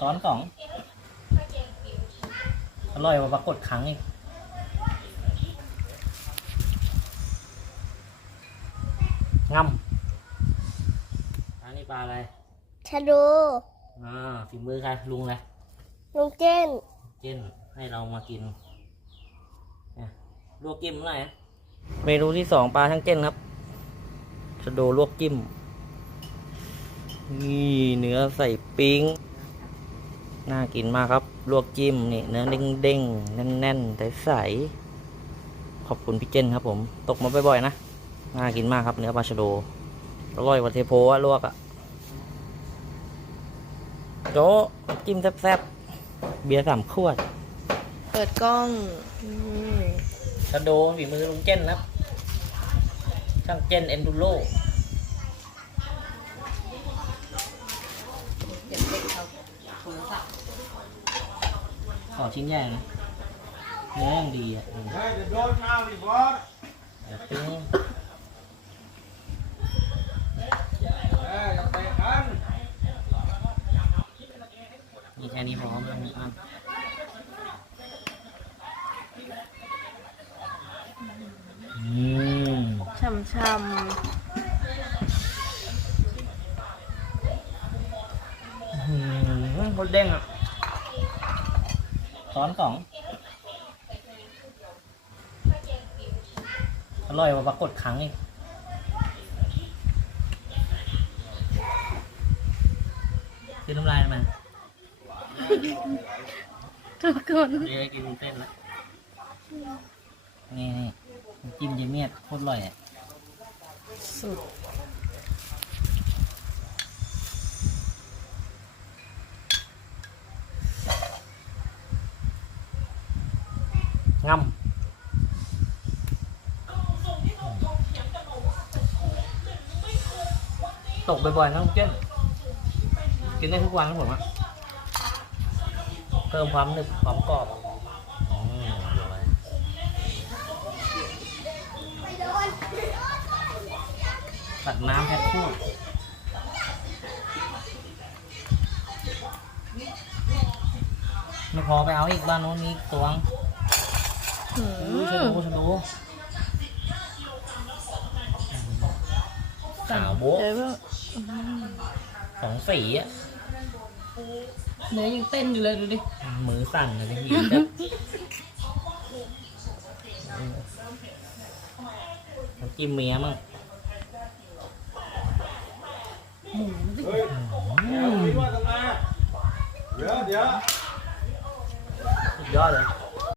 ซ้อนสองอร่อยกว่าปรากฏครั้งอีกงำอันนี้ปลาอะไรชะดูอ่าฝีมือใครลุงอะไรลุงเจนเจนให้เรามากินเนี่ยลวกจิ้มหน่อยนะเมนูที่สองปลาทั้งเจนครับชะโดลวกจิ้มนี่เนื้อใส่ปิ้ง น่ากินมากครับ ลวกจิ้มนี่เนื้อเด้งเด้งๆแน่นๆใสๆขอบคุณพี่เจนครับ ผม ตกมาบ่อยๆนะ น่ากินมากครับ เนื้อปลาชะโดอร่อยกว่าเทโพอะลวกอะโจ๊ะจิ้มแซ่บๆเบียร์สามขวด เปิดกล้องอืมชะโดฝีมือลุงเจนนะครับช่างเจนเอนดูโร เดี๋ยวเด็กเขาโทรศัพท์ ขอชิ้นใหญ่นะเนื้อยังดีอะอืม Hey, the door now is what? เดี๋ยวปิ้ง Hey, yang tekan. นี่แค่นี้พร้อมแล้วอะอืมช่ำช่อืมโคตรเด้งอะ ซ้อนสองอร่อยกว่าปรากฏครั้งอีกคือน้ำลายทำไมำทุกคนเดี๋ยวกินเส้นละนี่นี่น้ำจิ้มเยเมียดโคตรอร่อยอะสุด งำตกบ่อยๆนะคุณเจ้นกินได้ทุกวันนะผมอะเพิ่มความหนึบความกรอบตัดน้ำแพ็คคู่ไม่พอไปเอาอีกบ้านโน้นมีตัวง ชะมโดชะโดขาวโบ๊ะเดี๋ยวว่าสองสีอะเนื้อยังเต้นอยู่เลยดูดิ มือสั่นเลยพี่แบบน้ำจิ้มเมียมั่ง Hey, yang lima tengah. Ya, dia. สุดยอดเลย